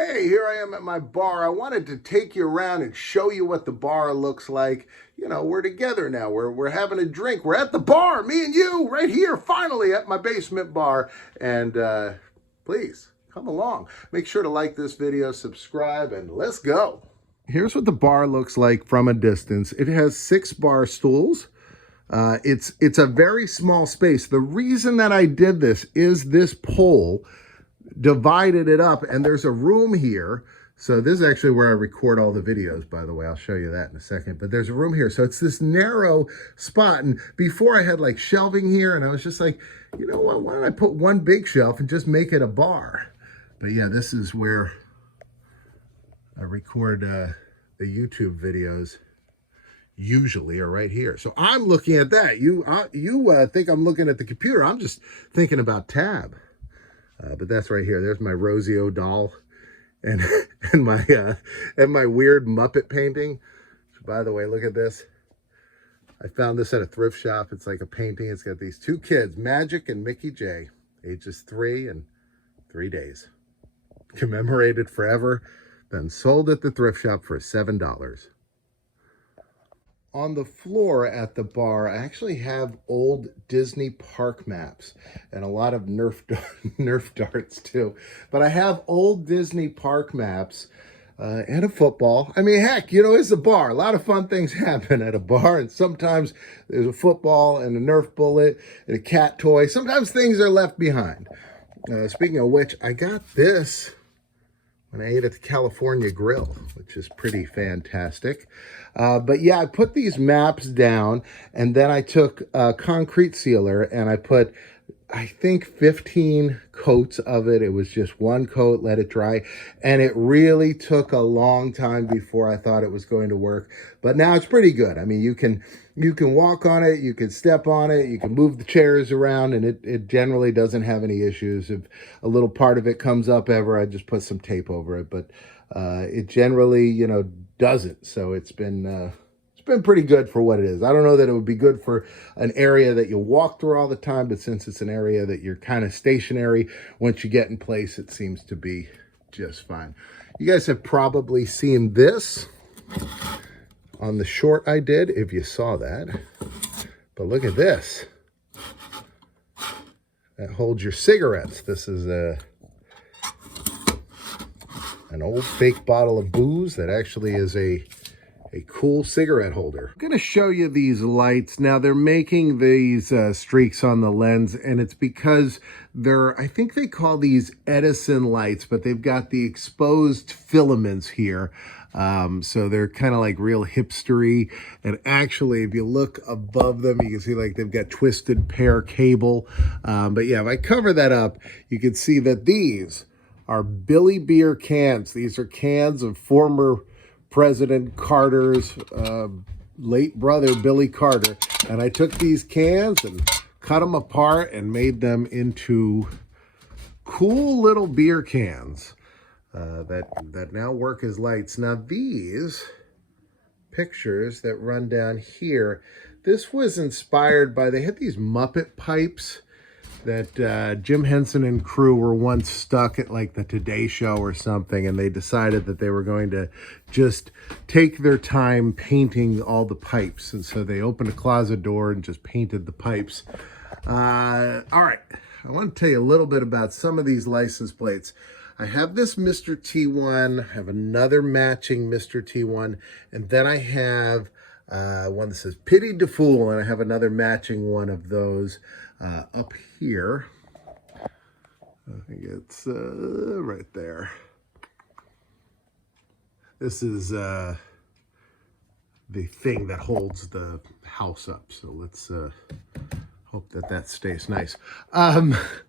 Hey, here I am at my bar. I wanted to take you around and show you what the bar looks like. You know, we're together now. We're having a drink. We're at the bar, me and you, right here, finally at my basement bar. And please come along. Make sure to like this video, subscribe, and let's go. Here's what the bar looks like from a distance. It has 6 bar stools. It's a very small space. The reason that I did this is this pole divided it up, and there's a room here. So this is actually where I record all the videos, by the way. I'll show you that in a second. But there's a room here. So it's this narrow spot. And before I had like shelving here, and I was just like, you know what, why don't I put one big shelf and just make it a bar? But yeah, this is where I record the YouTube videos usually are right here. So I'm looking at that. You think I'm looking at the computer. I'm just thinking about tab. But that's right here. There's my Rosie doll and and my weird Muppet painting. So by the way, look at this. I found this at a thrift shop. It's like a painting. It's got these 2 kids, Magic and Mickey J, ages 3 and 3 days. Commemorated forever. Then sold at the thrift shop for $7. On the floor at the bar, I actually have old Disney park maps and a lot of Nerf darts too. But I have old Disney park maps and a football. I mean, heck, you know, it's a bar. A lot of fun things happen at a bar, and sometimes there's a football and a Nerf bullet and a cat toy. Sometimes things are left behind. Speaking of which, I got this when I ate at the California Grill, which is pretty fantastic. But yeah, I put these maps down, and then I took a concrete sealer and I put, I think, 15 coats of it. It was just one coat, let it dry. And it really took a long time before I thought it was going to work. But now it's pretty good. I mean, you can walk on it, you can step on it, you can move the chairs around, and it generally doesn't have any issues. If a little part of it comes up ever, I just put some tape over it. But it generally, you know, doesn't. So it's been pretty good for what it is. I don't know that it would be good for an area that you walk through all the time, but since it's an area that you're kind of stationary, once you get in place, it seems to be just fine. You guys have probably seen this on the short I did, if you saw that. But look at this. That holds your cigarettes. This is an old fake bottle of booze that actually is a cool cigarette holder. I'm going to show you these lights. Now they're making these streaks on the lens, and it's because I think they call these Edison lights, but they've got the exposed filaments here. So they're kind of like real hipstery. And actually, if you look above them, you can see like they've got twisted pair cable. But yeah, if I cover that up, you can see that these are Billy Beer cans. These are cans of former President Carter's late brother, Billy Carter. And I took these cans and cut them apart and made them into cool little beer cans that now work as lights. Now these pictures that run down here, this was inspired by, they had these Muppet pipes that Jim Henson and crew were once stuck at like the Today Show or something, and they decided that they were going to just take their time painting all the pipes. And so they opened a closet door and just painted the pipes. All right, I want to tell you a little bit about some of these license plates. I have this Mr. T1, I have another matching Mr. T1, and then I have one that says Pity de Fool, and I have another matching one of those up here. I think it's right there. This is the thing that holds the house up. So let's hope that stays nice.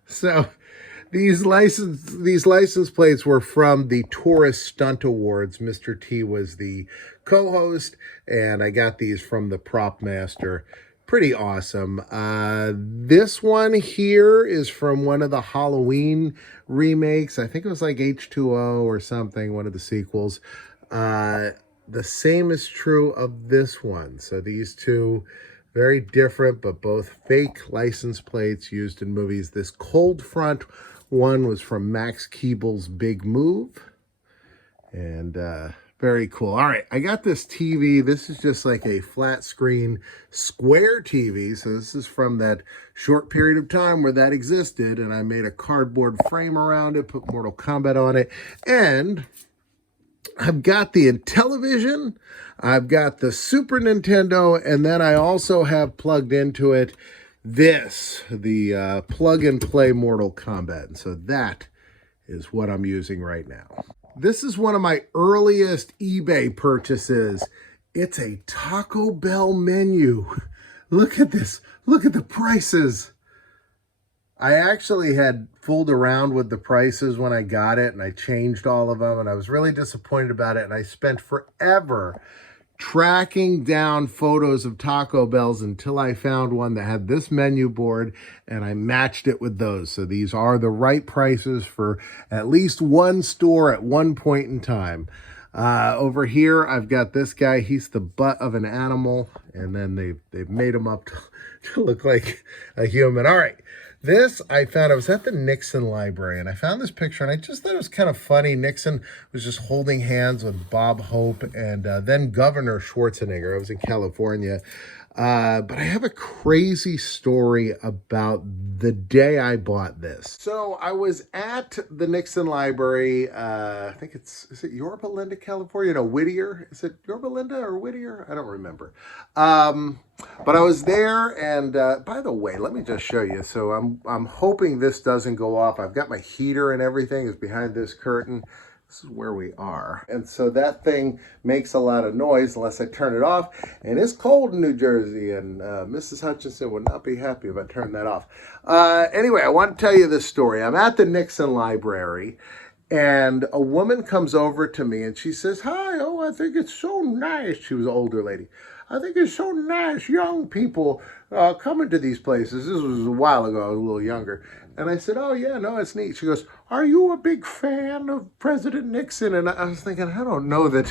So these license plates were from the Tourist Stunt Awards. Mr. T was the co-host, and I got these from the prop master. Pretty awesome. This one here is from one of the Halloween remakes. I think it was like H2O or something, one of the sequels. The same is true of this one. So these two, very different, but both fake license plates used in movies. This cold front one was from Max Keeble's Big Move. And very cool. All right, I got this TV. This is just like a flat screen square TV. So this is from that short period of time where that existed. And I made a cardboard frame around it, put Mortal Kombat on it. And I've got the Intellivision, I've got the Super Nintendo, and then I also have plugged into it the plug and play Mortal Kombat. And so that is what I'm using right now. This is one of my earliest eBay purchases. It's a Taco Bell menu. Look at this. Look at the prices. I actually had fooled around with the prices when I got it, and I changed all of them, and I was really disappointed about it, and I spent forever tracking down photos of Taco Bells until I found one that had this menu board, and I matched it with those. So these are the right prices for at least one store at one point in time. Over here, I've got this guy. He's the butt of an animal, and then they've made him up to look like a human. All right. This I found, I was at the Nixon library, and I found this picture, and I just thought it was kind of funny. Nixon was just holding hands with Bob Hope and then Governor Schwarzenegger. I was in California. But I have a crazy story about the day I bought this. So I was at the Nixon library. I think is it Yorba Linda, California? No, Whittier. Is it Yorba Linda or Whittier? I don't remember. But I was there, and by the way, let me just show you. So I'm hoping this doesn't go off. I've got my heater and everything is behind this curtain. This is where we are. And so that thing makes a lot of noise unless I turn it off. And it's cold in New Jersey, and Mrs. Hutchinson would not be happy if I turned that off. Anyway, I want to tell you this story. I'm at the Nixon library, and a woman comes over to me, and she says, "Hi, oh, I think it's so nice." She was an older lady. "I think it's so nice, young people coming to these places." This was a while ago. I was a little younger. And I said, "Oh, yeah, no, it's neat." She goes, "Are you a big fan of President Nixon?" And I was thinking, I don't know that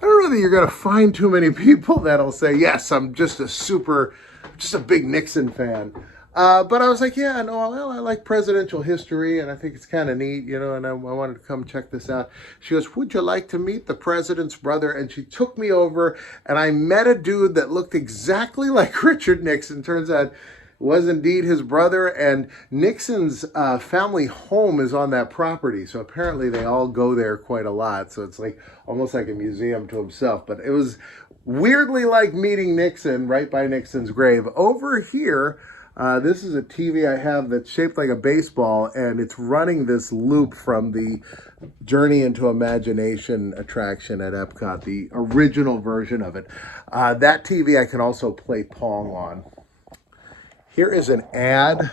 you're going to find too many people that'll say, "Yes, I'm just a big Nixon fan." But I was like, "Yeah, no, well, I like presidential history, and I think it's kind of neat, you know, and I wanted to come check this out." She goes, "Would you like to meet the president's brother?" And she took me over, and I met a dude that looked exactly like Richard Nixon. Turns out was indeed his brother, and Nixon's family home is on that property. So apparently they all go there quite a lot. So it's like almost like a museum to himself. But it was weirdly like meeting Nixon right by Nixon's grave. Over here, this is a TV I have that's shaped like a baseball, and it's running this loop from the Journey into Imagination attraction at Epcot, the original version of it. That TV I can also play Pong on. Here is an ad,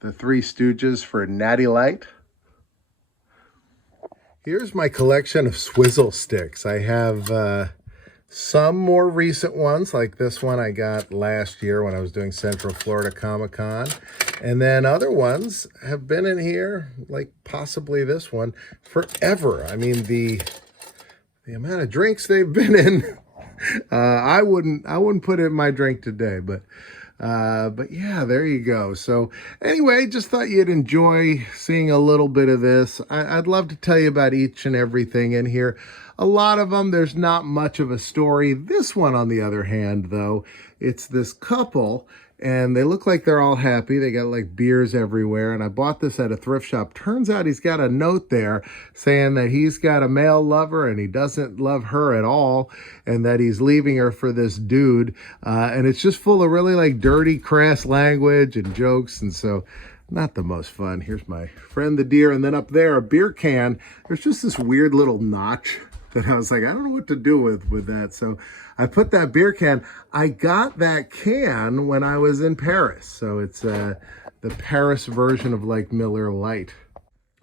the Three Stooges for Natty Light. Here's my collection of swizzle sticks. I have some more recent ones, like this one I got last year when I was doing Central Florida Comic Con. And then other ones have been in here, like possibly this one, forever. I mean, the amount of drinks they've been in, I wouldn't put it in my drink today, but yeah, there you go. So anyway, just thought you'd enjoy seeing a little bit of this. I'd love to tell you about each and everything in here. A lot of them, there's not much of a story. This one, on the other hand, though, it's this couple, and they look like they're all happy. They got like beers everywhere, and I bought this at a thrift shop. Turns out he's got a note there saying that he's got a male lover and he doesn't love her at all, and that he's leaving her for this dude. And it's just full of really like dirty, crass language and jokes, and so not the most fun. Here's my friend the deer, and then up there, a beer can. There's just this weird little notch that I was like, I don't know what to do with that. So I put that beer can. I got that can when I was in Paris. So it's the Paris version of like Miller Lite.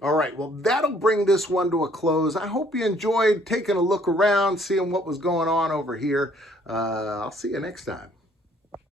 All right, well, that'll bring this one to a close. I hope you enjoyed taking a look around, seeing what was going on over here. I'll see you next time.